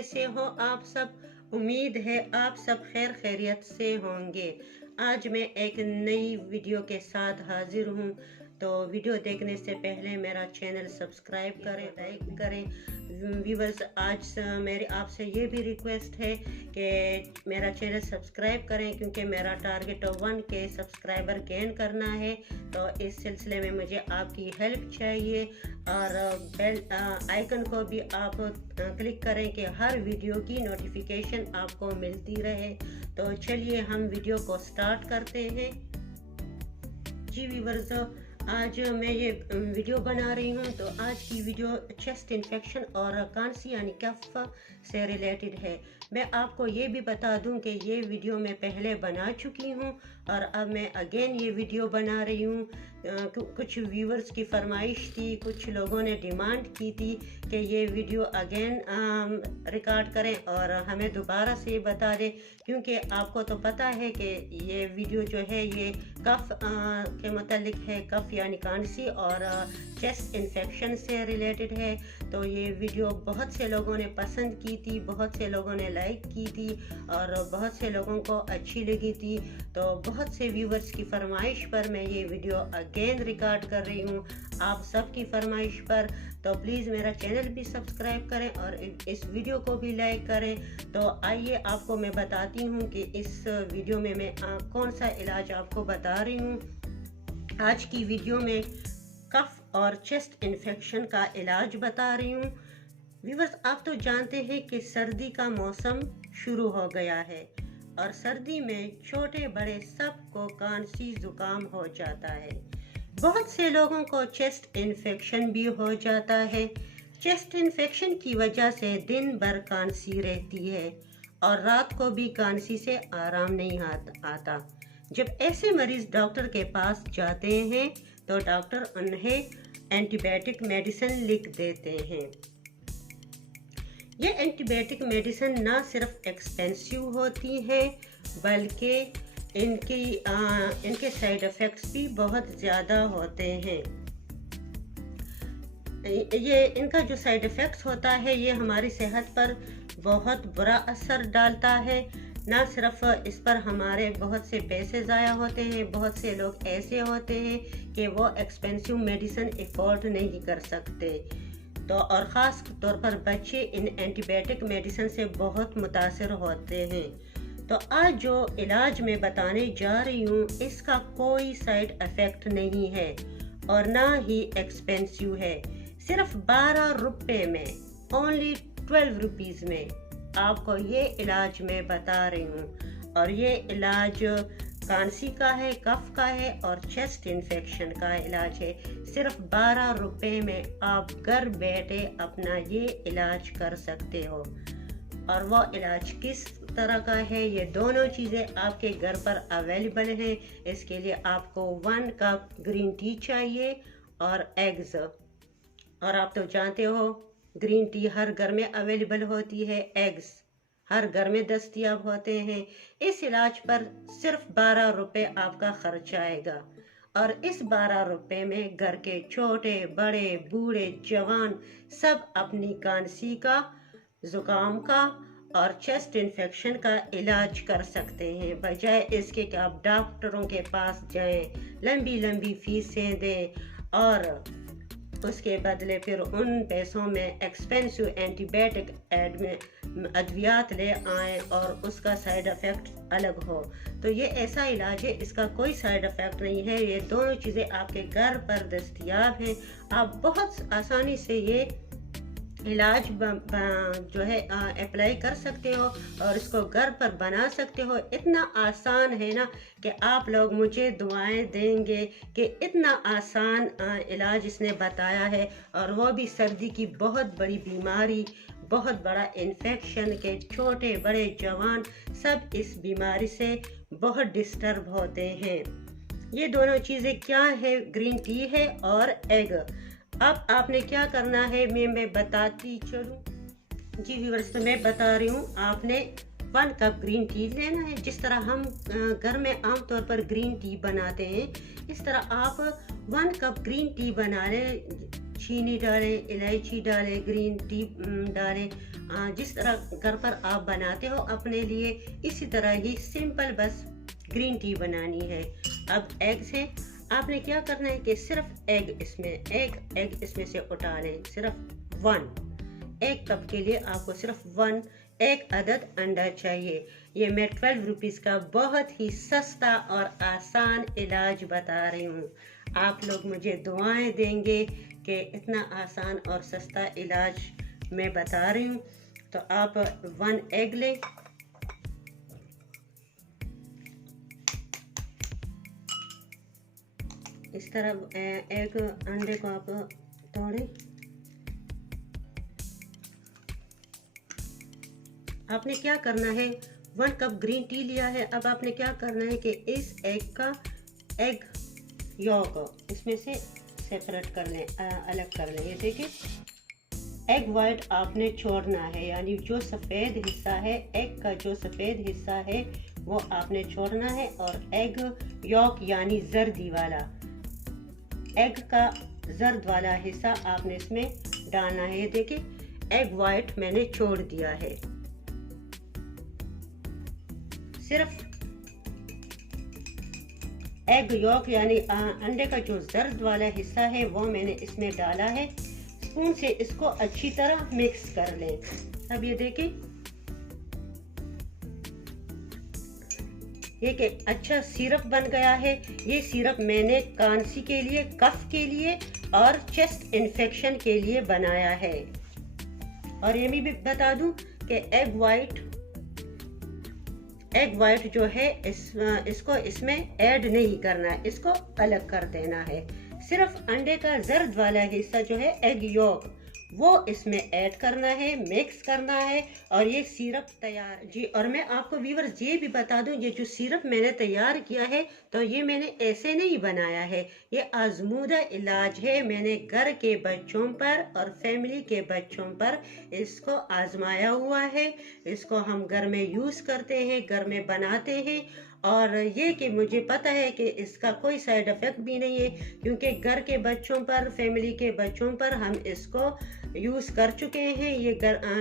कैसे हो आप सब। उम्मीद है आप सब खैर खैरियत से होंगे। आज मैं एक नई वीडियो के साथ हाजिर हूँ। तो वीडियो देखने से पहले मेरा चैनल सब्सक्राइब करें, लाइक करें। व्यूवर्स, आज मेरी आपसे ये भी रिक्वेस्ट है कि मेरा चैनल सब्सक्राइब करें, क्योंकि मेरा टारगेट 1K सब्सक्राइबर गेन करना है। तो इस सिलसिले में मुझे आपकी हेल्प चाहिए। और बेल आइकन को भी आप क्लिक करें कि हर वीडियो की नोटिफिकेशन आपको मिलती रहे। तो चलिए हम वीडियो को स्टार्ट करते हैं। जी व्यूअर्स, आज मैं ये वीडियो बना रही हूँ। तो आज की वीडियो चेस्ट इन्फेक्शन और खांसी यानी कफ से रिलेटेड है। मैं आपको ये भी बता दूं कि ये वीडियो मैं पहले बना चुकी हूँ और अब मैं अगेन ये वीडियो बना रही हूँ। कुछ व्यूवर्स की फरमाइश थी, कुछ लोगों ने डिमांड की थी कि ये वीडियो अगेन रिकॉर्ड करें और हमें दोबारा से बता दें, क्योंकि आपको तो पता है कि ये वीडियो जो है ये कफ के मतलब है, कफ यानी खांसी और चेस्ट इन्फेक्शन से रिलेटेड है। तो ये वीडियो बहुत से लोगों ने पसंद की थी, बहुत से लोगों ने लाइक की थी और बहुत से लोगों को अच्छी लगी थी। तो बहुत से व्यूवर्स की फरमाइश पर मैं ये वीडियो अगेन रिकॉर्ड कर रही हूँ, आप सबकी फरमाइश पर। तो प्लीज़ मेरा चैनल भी सब्सक्राइब करें और इस वीडियो को भी लाइक करें। तो आइए आपको मैं बताती हूँ कि इस वीडियो में मैं कौन सा इलाज आपको बता रही हूँ। आज की वीडियो में कफ और चेस्ट इन्फेक्शन का इलाज बता रही हूँ। व्यूअर्स, आप तो जानते हैं कि सर्दी का मौसम शुरू हो गया है और सर्दी में छोटे बड़े सबको खांसी जुकाम हो जाता है। बहुत से लोगों को चेस्ट इन्फेक्शन भी हो जाता है। चेस्ट इन्फेक्शन की वजह से दिन भर खांसी रहती है और रात को भी खांसी से आराम नहीं आता। जब ऐसे मरीज डॉक्टर के पास जाते हैं तो डॉक्टर उन्हें एंटीबायोटिक मेडिसिन लिख देते हैं। ये एंटीबायोटिक मेडिसिन ना सिर्फ एक्सपेंसिव होती है, बल्कि इनके साइड इफ़ेक्ट्स भी बहुत ज़्यादा होते हैं। ये इनका जो साइड इफ़ेक्ट्स होता है ये हमारी सेहत पर बहुत बुरा असर डालता है। ना सिर्फ इस पर हमारे बहुत से पैसे ज़ाया होते हैं, बहुत से लोग ऐसे होते हैं कि वो एक्सपेंसिव मेडिसिन अफोर्ड नहीं कर सकते। तो और ख़ास तौर पर बच्चे इन एंटीबायोटिक मेडिसिन से बहुत मुतासिर होते हैं। तो आज जो इलाज मैं बताने जा रही हूँ इसका कोई साइड इफ़ेक्ट नहीं है और ना ही एक्सपेंसिव है। सिर्फ 12 रुपये में, ओनली 12 रुपीज़ में आपको ये इलाज मैं बता रही हूँ। और ये इलाज खांसी का है, कफ का है और चेस्ट इन्फेक्शन का इलाज है। सिर्फ 12 रुपये में आप घर बैठे अपना ये इलाज कर सकते हो। और वो इलाज किस तरह का है, ये दोनों चीज़ें आपके घर पर अवेलेबल हैं। इसके लिए आपको 1 कप ग्रीन टी चाहिए और एग्स। और आप तो जानते हो ग्रीन टी हर घर में अवेलेबल होती है, एग्स हर घर में दस्तयाब होते हैं। इस इलाज पर सिर्फ 12 रुपये आपका खर्च आएगा और इस 12 रुपये में घर के छोटे बड़े बूढ़े जवान सब अपनी खांसी का, जुकाम का और चेस्ट इन्फेक्शन का इलाज कर सकते हैं, बजाय इसके कि आप डॉक्टरों के पास जाएं, लंबी लंबी फीसें दें और उसके बदले फिर उन पैसों में एक्सपेंसिव एंटीबायोटिक अद्वियात ले आएँ और उसका साइड इफ़ेक्ट अलग हो। तो ये ऐसा इलाज है, इसका कोई साइड इफ़ेक्ट नहीं है। ये दोनों चीज़ें आपके घर पर दस्तयाब हैं। आप बहुत आसानी से ये इलाज जो है अप्लाई कर सकते हो और इसको घर पर बना सकते हो। इतना आसान है ना कि आप लोग मुझे दुआएं देंगे कि इतना आसान इलाज इसने बताया है, और वो भी सर्दी की बहुत बड़ी बीमारी, बहुत बड़ा इन्फेक्शन के छोटे बड़े जवान सब इस बीमारी से बहुत डिस्टर्ब होते हैं। ये दोनों चीज़ें क्या है, ग्रीन टी है और एग। अब आपने क्या करना है मैं बताती चलूँ। जी व्यूअर्स, तो मैं बता रही हूँ, आपने 1 कप ग्रीन टी लेना है। जिस तरह हम घर में आमतौर पर ग्रीन टी बनाते हैं, इस तरह आप 1 कप ग्रीन टी बना लें। चीनी डालें, इलायची डालें, ग्रीन टी डालें जिस तरह घर पर आप बनाते हो अपने लिए, इसी तरह ही सिंपल बस ग्रीन टी बनानी है। अब एग्स हैं, आपने क्या करना है कि सिर्फ एक एग इसमें से उठा लें, सिर्फ 1 कप के लिए आपको सिर्फ 1 अदद अंडा चाहिए। ये मैं 12 रुपीज़ का बहुत ही सस्ता और आसान इलाज बता रही हूँ। आप लोग मुझे दुआएं देंगे कि इतना आसान और सस्ता इलाज मैं बता रही हूँ। तो आप 1 एग लें, इस तरह एक अंडे को आप तोड़ें। आपने क्या करना है, 1 कप ग्रीन टी लिया है। अब आपने क्या करना है कि इस एग यॉक इसमें से सेपरेट कर लें, अलग कर लें। ये देखिए, एग वाइट आपने छोड़ना है, यानी जो सफ़ेद हिस्सा है, एग का जो सफ़ेद हिस्सा है वो आपने छोड़ना है, और एग यॉक यानी जर्दी वाला, एग का जर्द वाला हिस्सा आपने इसमें डालना है। ये देखिए, एग वाइट मैंने छोड़ दिया है। सिर्फ एग यॉक यानी अंडे का जो जर्द वाला हिस्सा है वो मैंने इसमें डाला है। स्पून से इसको अच्छी तरह मिक्स कर लें। अब ये देखिए, ये कि अच्छा सिरप बन गया है। ये सिरप मैंने कांसी के लिए, कफ के लिए और चेस्ट इन्फेक्शन के लिए बनाया है। और ये भी बता दूं कि एग वाइट जो है इसको इसमें ऐड नहीं करना है, इसको अलग कर देना है। सिर्फ अंडे का जर्द वाला हिस्सा जो है एग यॉक वो इसमें ऐड करना है, मिक्स करना है, और ये सिरप तैयार जी। और मैं आपको व्यूअर्स ये भी बता दूं, ये जो सिरप मैंने तैयार किया है तो ये मैंने ऐसे नहीं बनाया है, ये आजमूदा इलाज है। मैंने घर के बच्चों पर और फैमिली के बच्चों पर इसको आजमाया हुआ है। इसको हम घर में यूज़ करते हैं, घर में बनाते हैं, और ये कि मुझे पता है कि इसका कोई साइड इफ़ेक्ट भी नहीं है, क्योंकि घर के बच्चों पर, फैमिली के बच्चों पर हम इसको यूज़ कर चुके हैं। ये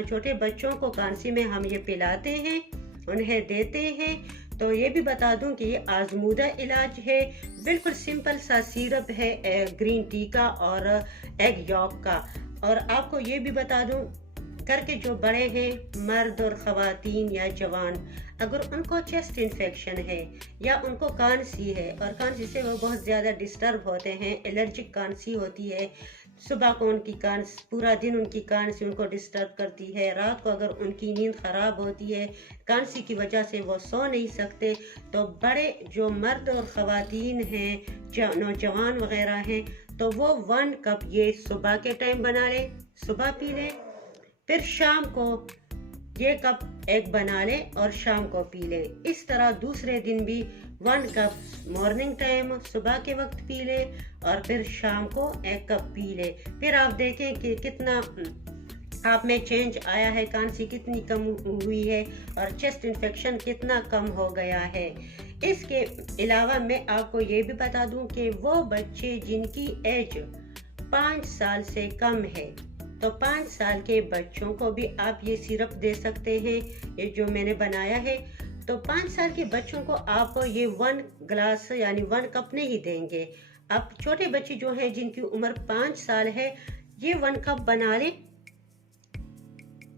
छोटे बच्चों को कांसी में हम ये पिलाते हैं, उन्हें देते हैं। तो ये भी बता दूं कि ये आजमूदा इलाज है, बिल्कुल सिंपल सा सिरप है ग्रीन टी का और एग यॉक का। और आपको ये भी बता दूं, घर के जो बड़े हैं, मर्द और ख़वातीन या जवान, अगर उनको चेस्ट इन्फेक्शन है या उनको कांसी है, और कांसी से वो बहुत ज़्यादा डिस्टर्ब होते हैं, एलर्जिक कांसी होती है, सुबह को उनकी कांसी, पूरा दिन उनकी कांसी उनको डिस्टर्ब करती है, रात को अगर उनकी नींद ख़राब होती है कांसी की वजह से, वो सो नहीं सकते, तो बड़े जो मर्द और ख़वातीन हैं, नौजवान वगैरह हैं, तो वो 1 कप ये सुबह के टाइम बना लें, सुबह पी लें। फिर शाम को ये कप एग बना लें और शाम को पी लें। इस तरह दूसरे दिन भी 1 कप मॉर्निंग टाइम सुबह के वक्त पी लें, और फिर शाम को 1 कप पी लें। फिर आप देखें कि कितना आप में चेंज आया है, कांसी कितनी कम हुई है, और चेस्ट इन्फेक्शन कितना कम हो गया है। इसके अलावा मैं आपको ये भी बता दूं कि वो बच्चे जिनकी एज 5 साल से कम है, तो 5 साल के बच्चों को भी आप ये सिरप दे सकते हैं, ये जो मैंने बनाया है। तो 5 साल के बच्चों को आप ये 1 गिलास यानी 1 कप नहीं देंगे। अब छोटे बच्चे जो हैं जिनकी उम्र 5 साल है, ये 1 कप बना लें,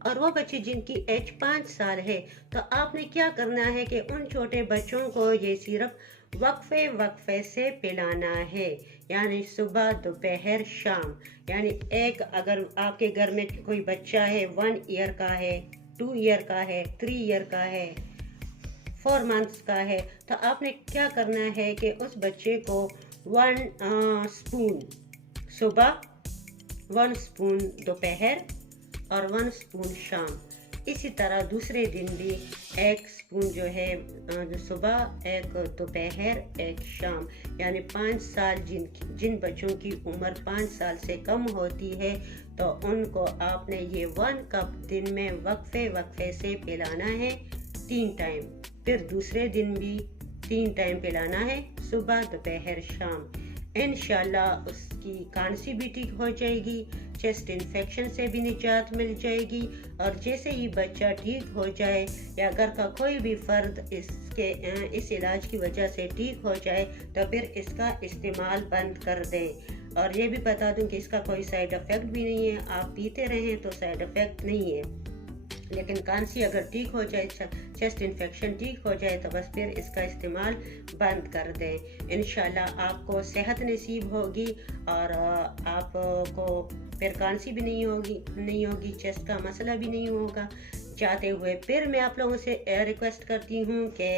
और वो बच्चे जिनकी एज 5 साल है, तो आपने क्या करना है कि उन छोटे बच्चों को ये सिरप वक्फे से पिलाना है, यानी सुबह, दोपहर, शाम। यानी एक, अगर आपके घर में कोई बच्चा है 1 ईयर का है, 2 ईयर का है, 3 ईयर का है, 4 मंथ्स का है, तो आपने क्या करना है कि उस बच्चे को 1 स्पून सुबह, 1 स्पून दोपहर और 1 स्पून शाम। इसी तरह दूसरे दिन भी 1 स्पून जो है सुबह, 1 दोपहर, 1 शाम। यानी 5 साल जिन बच्चों की उम्र 5 साल से कम होती है, तो उनको आपने ये 1 कप दिन में वक्फे से पिलाना है 3 टाइम। फिर दूसरे दिन भी 3 टाइम पिलाना है, सुबह, दोपहर, शाम। इंशाल्लाह उसकी खांसी भी ठीक हो जाएगी, चेस्ट इन्फेक्शन से भी निजात मिल जाएगी। और जैसे ही बच्चा ठीक हो जाए या घर का कोई भी फर्द इस इलाज की वजह से ठीक हो जाए तो फिर इसका इस्तेमाल बंद कर दें। और ये भी बता दूं कि इसका कोई साइड इफ़ेक्ट भी नहीं है, आप पीते रहें तो साइड इफ़ेक्ट नहीं है। लेकिन खांसी अगर ठीक हो जाए, चेस्ट इन्फेक्शन ठीक हो जाए तो बस फिर इसका इस्तेमाल बंद कर दें। इंशाल्लाह आपको सेहत नसीब होगी और आपको फिर खांसी भी नहीं होगी, चेस्ट का मसला भी नहीं होगा। जाते हुए फिर मैं आप लोगों से रिक्वेस्ट करती हूँ कि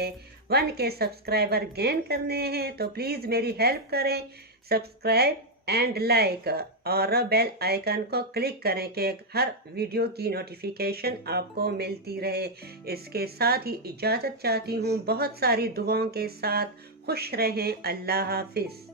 1K सब्सक्राइबर गेन करने हैं तो प्लीज़ मेरी हेल्प करें, सब्सक्राइब एंड लाइक और बेल आइकन को क्लिक करें कि हर वीडियो की नोटिफिकेशन आपको मिलती रहे। इसके साथ ही इजाज़त चाहती हूँ, बहुत सारी दुआओं के साथ खुश रहें। अल्लाह हाफिज़।